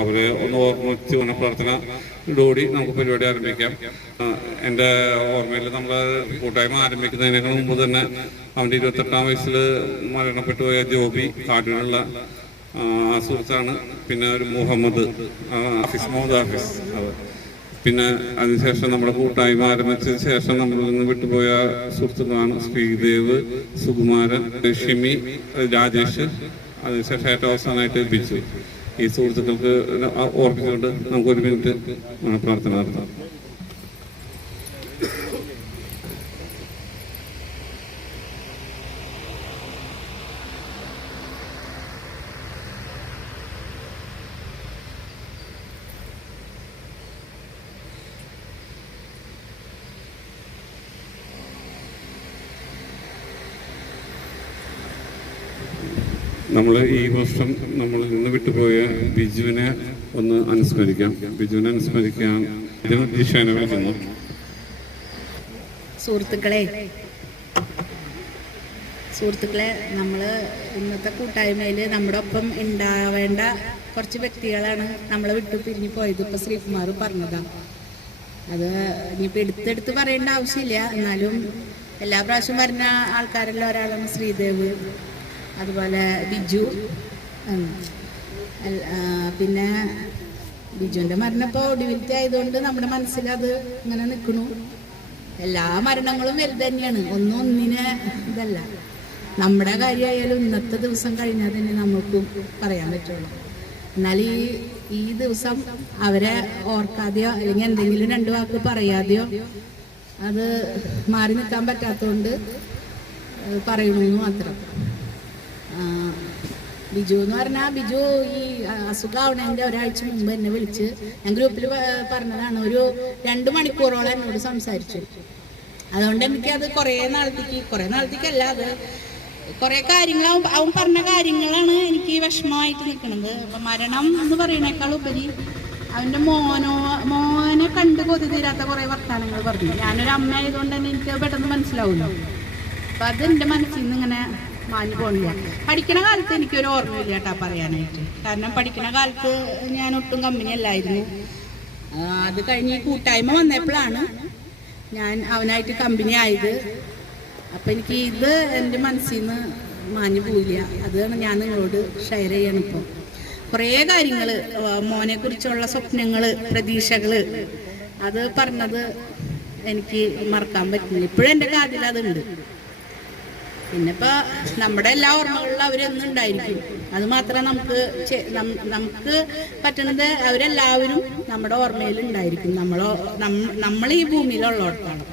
അവരെ ഒന്ന് ഓർമ്മിച്ച് പ്രാർത്ഥനയോടുകൂടി നമുക്ക് പരിപാടി ആരംഭിക്കാം. എന്റെ ഓർമ്മയിൽ നമ്മൾ കൂട്ടായ്മ ആരംഭിക്കുന്നതിനേക്കാൾ മുമ്പ് തന്നെ അവന്റെ ഇരുപത്തെട്ടാം വയസ്സിൽ മരണപ്പെട്ടു പോയ ജോബി കാട്ടിലുള്ള സുഹൃത്താണ്. പിന്നെ ഒരു മുഹമ്മദ് ഹാഫിസ് മുഹമ്മദ് ഹാഫിസ് അവർ പിന്നെ അതിനുശേഷം നമ്മുടെ കൂട്ടായ്മ ആരംഭിച്ചതിന് ശേഷം നമ്മളിൽ നിന്ന് വിട്ടുപോയ സുഹൃത്തുക്കളാണ് ശ്രീദേവ് സുകുമാരൻ ഷിമി രാജേഷ്. അതിനുശേഷം ഏറ്റവും അവസാനമായിട്ട് ബിജു. ഈ സുഹൃത്തുക്കൾക്ക് ഓർമ്മിച്ചുകൊണ്ട് നമുക്ക് ഒരു മിനിറ്റ് പ്രാർത്ഥന നടത്താം. നമ്മൾ ഈ വർഷം നമ്മൾ ഇന്ന് വിട്ടുപോയ ബിജുവിനെ ഒന്ന് അനുസ്മരിക്കാം. ബിജുവിനെ അനുസ്മരിക്കാൻ ഇതിന് ജിഷാനെ വിളിക്കുന്നു. സുഹൃത്തുക്കളെ സുഹൃത്തുക്കളെ നമ്മൾ ഇന്നത്തെ കൂട്ടായ്മയിൽ നമ്മുടെ ഒപ്പം ഉണ്ടാവേണ്ട കുറച്ച് വ്യക്തികളാണ് നമ്മളെ വിട്ടു പിരിഞ്ഞു പോയത്. ഇപ്പം ശ്രീകുമാർ പറഞ്ഞതാണ് അത് ഇനിയിപ്പോൾ എടുത്തെടുത്ത് പറയേണ്ട ആവശ്യമില്ല. എന്നാലും എല്ലാ പ്രാവശ്യം വരുന്ന ആൾക്കാരെല്ലാം ഒരാളാണ് ശ്രീദേവ്. അതുപോലെ ബിജു. പിന്നെ ബിജുവിന്റെ മരണം ഇപ്പോൾ ഒടുവിലത്തെ ആയതുകൊണ്ട് നമ്മുടെ മനസ്സിൽ അത് ഇങ്ങനെ നിൽക്കണു. എല്ലാ മരണങ്ങളും വലുത് തന്നെയാണ്. ഒന്നും ഒന്നിനെ ഇതല്ല. നമ്മുടെ കാര്യമായാലും ഇന്നത്തെ ദിവസം കഴിഞ്ഞാൽ തന്നെ നമുക്കും പറയാൻ പറ്റുള്ളൂ. എന്നാൽ ഈ ഈ ദിവസം അവരെ ഓർക്കാതെയോ അല്ലെങ്കിൽ എന്തെങ്കിലും രണ്ട് വാക്ക് പറയാതെയോ അത് മാറി നിൽക്കാൻ പറ്റാത്തതുകൊണ്ട് പറയുന്നു മാത്രം. ബിജു എന്ന് പറഞ്ഞാൽ ബിജു ഈ അസുഖമാവണതിന്റെ ഒരാഴ്ച മുമ്പ് എന്നെ വിളിച്ച് ഞാൻ ഗ്രൂപ്പിൽ പറഞ്ഞതാണ്. ഒരു രണ്ട് മണിക്കൂറോളം എന്നോട് സംസാരിച്ചു. അതുകൊണ്ട് എനിക്കത് കുറേ നാളത്തേക്ക് കുറേ നാളത്തേക്കല്ല അത് കുറേ കാര്യങ്ങൾ അവൻ അവൻ പറഞ്ഞ കാര്യങ്ങളാണ് എനിക്ക് വിഷമമായിട്ട് നിൽക്കുന്നത് അപ്പം മരണം എന്ന് പറയുന്നേക്കാൾ ഉപരി അവന്റെ മോനോ മോനെ കണ്ട് കൊതി തീരാത്ത കുറേ വർത്തമാനങ്ങൾ പറഞ്ഞു. ഞാനൊരു അമ്മ ആയതുകൊണ്ട് തന്നെ എനിക്ക് പെട്ടെന്ന് മനസ്സിലാവുമല്ലോ അപ്പം അത് എന്റെ മനസ്സിൽ നിന്ന് ഇങ്ങനെ മാഞ്ഞു പോണില്ല പഠിക്കണ കാലത്ത് എനിക്കൊരു ഓർമ്മയില്ല കേട്ടാ പറയാനായിട്ട്. കാരണം പഠിക്കണ കാലത്ത് ഞാൻ ഒട്ടും കമ്പനി അല്ലായിരുന്നു. അത് കഴിഞ്ഞ് കൂട്ടായ്മ വന്നപ്പോഴാണ് ഞാൻ അവനായിട്ട് കമ്പനി ആയത്. അപ്പം എനിക്ക് ഇത് എന്റെ മനസ്സിൽ നിന്ന് മാഞ്ഞു പോയില്ല അതാണ് ഞാൻ നിങ്ങളോട് ഷെയർ ചെയ്യണം ഇപ്പോൾ കുറേ കാര്യങ്ങൾ മോനെക്കുറിച്ചുള്ള സ്വപ്നങ്ങൾ പ്രതീക്ഷകൾ അത് പറഞ്ഞത് എനിക്ക് മറക്കാൻ പറ്റില്ല ഇപ്പോഴും എന്റെ കാതിൽ അതുണ്ട്. പിന്നെ ഇപ്പൊ നമ്മുടെ എല്ലാ ഓർമ്മകളിലും അവരെന്നും ഉണ്ടായിരിക്കും. അത് മാത്രമേ നമുക്ക് നമുക്ക് പറ്റണത് അവരെല്ലാവരും നമ്മുടെ ഓർമ്മയിൽ ഉണ്ടായിരിക്കും. നമ്മളോ നമ്മൾ ഈ ഭൂമിയിലുള്ളവർക്കാണ്.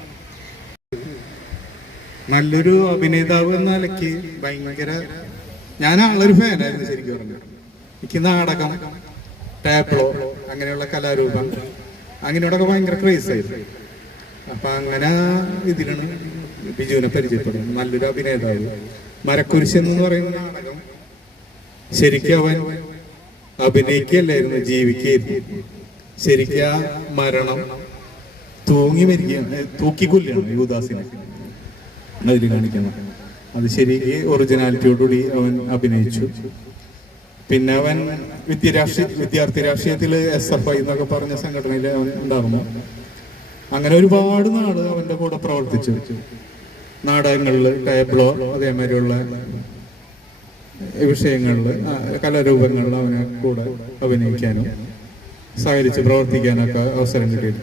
നല്ലൊരു അഭിനേതാവ് എന്ന നിലയ്ക്ക് ഭയങ്കര ഞാൻ ആളൊരു ഫാനായിരുന്നു ശരിക്കും പറഞ്ഞു. എനിക്ക് നാടകം ടാബ്ലോ അങ്ങനെയുള്ള കലാരൂപം അങ്ങനെയോടൊക്കെ ഭയങ്കര ക്രേസ് ആയിരുന്നു. അപ്പൊ അങ്ങനെ ഇതിലാണ് ബിജുവിനെ പരിചയപ്പെടുന്നു നല്ലൊരു അഭിനേതാവ്. മരക്കുരിശൻ എന്ന് പറയുന്ന നാടകം ശരിക്കും അവൻ അഭിനയിക്കല്ലായിരുന്നു ജീവിക്കുകയായിരുന്നു. ശരിക്കും ആ മരണം തൂങ്ങി മരിക്കുകയാണ്. തൂക്കിക്കൊല്ലാണ് യുവദാസിനെ. അതിൽ കാണിക്കുന്നത് അത് ശരിക്ക് ഒറിജിനാലിറ്റിയോടുകൂടി അവൻ അഭിനയിച്ചു. പിന്നെ അവൻ വിദ്യാരാഷ്ട്രീയ വിദ്യാർത്ഥി രാഷ്ട്രീയത്തിൽ എസ് എഫ് ഐ എന്നൊക്കെ പറഞ്ഞ സംഘടനയിൽ അവൻ ഉണ്ടാകുന്നു. അങ്ങനെ ഒരുപാട് നാട് അവന്റെ കൂടെ പ്രവർത്തിച്ചു. നാടകങ്ങളിൽ ടേബിളോ അതേമാതിരിയുള്ള വിഷയങ്ങളിൽ കലാരൂപങ്ങളിൽ അവനെ കൂടെ അഭിനയിക്കാനും സഹകരിച്ച് പ്രവർത്തിക്കാനൊക്കെ അവസരം കിട്ടിയിട്ടുണ്ട്.